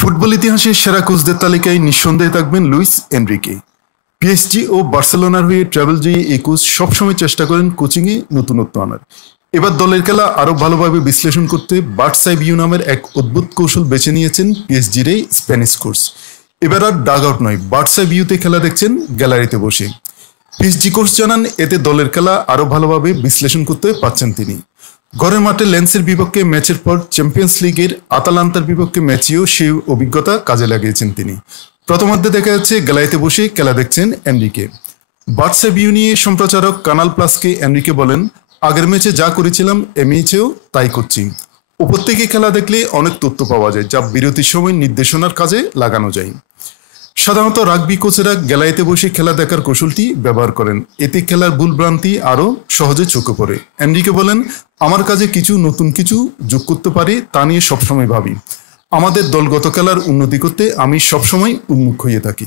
Football ইতিহাসের সেরা কোচদের তালিকায় নিঃসন্দেহে থাকবেন লুইস এনরিকে। পিএসজি ও বার্সেলোনার হয়ে ট্রাভেল জয়ী এই কোচ সবসময় চেষ্টা করেন কোচিংয়ে নতুনত্ব আনার। এবার দলের খেলা আরো ভালোভাবে বিশ্লেষণ করতে বার্সাই ভিউ নামের এক অদ্ভুত কৌশল বেছে নিয়েছেন পিএসজির এই স্প্যানিশ কোচ। এবার আর ডাগ আউট নয়, বার্সাই ভিউতে খেলা দেখছেন গ্যালারিতে বসে। পিএসজি কোচ জানান, এতে দলের খেলা আরো ভালোভাবে বিশ্লেষণ করতে পারছেন তিনি। ঘরের মাঠে লেন্সের বিপক্ষে ম্যাচের পর চ্যাম্পিয়ন্স লিগের আতালান্তার বিপক্ষে ম্যাচেও সেই অভিজ্ঞতা কাজে লাগিয়েছেন তিনি। প্রথমার্ধে দেখা যাচ্ছে গ্যালারিতে বসে খেলা দেখছেন এনরিকে। বার্সা ভিউ নিয়ে সম্প্রচারক কানাল প্লাসকে এনরিকে বলেন, আগের ম্যাচে যা করেছিলাম এ ম্যাচেও তাই করছি। উপর থেকে খেলা দেখলে অনেক তথ্য পাওয়া যায়, যা বিরতির সময় নির্দেশনার কাজে লাগানো যায়। সাধারণত রাগবি কোচেরা গ্যালারিতে বসে খেলা দেখার কৌশলটি ব্যবহার করেন, এতে খেলার ভুলভ্রান্তি আরও সহজে চোখে পড়ে। এনরিকে বলেন, আমার কাজে নতুন কিছু যোগ করতে পারে তা নিয়ে সবসময় ভাবি। আমাদের দলগত খেলার উন্নতি করতে আমি সবসময় উন্মুখ হয়ে থাকি।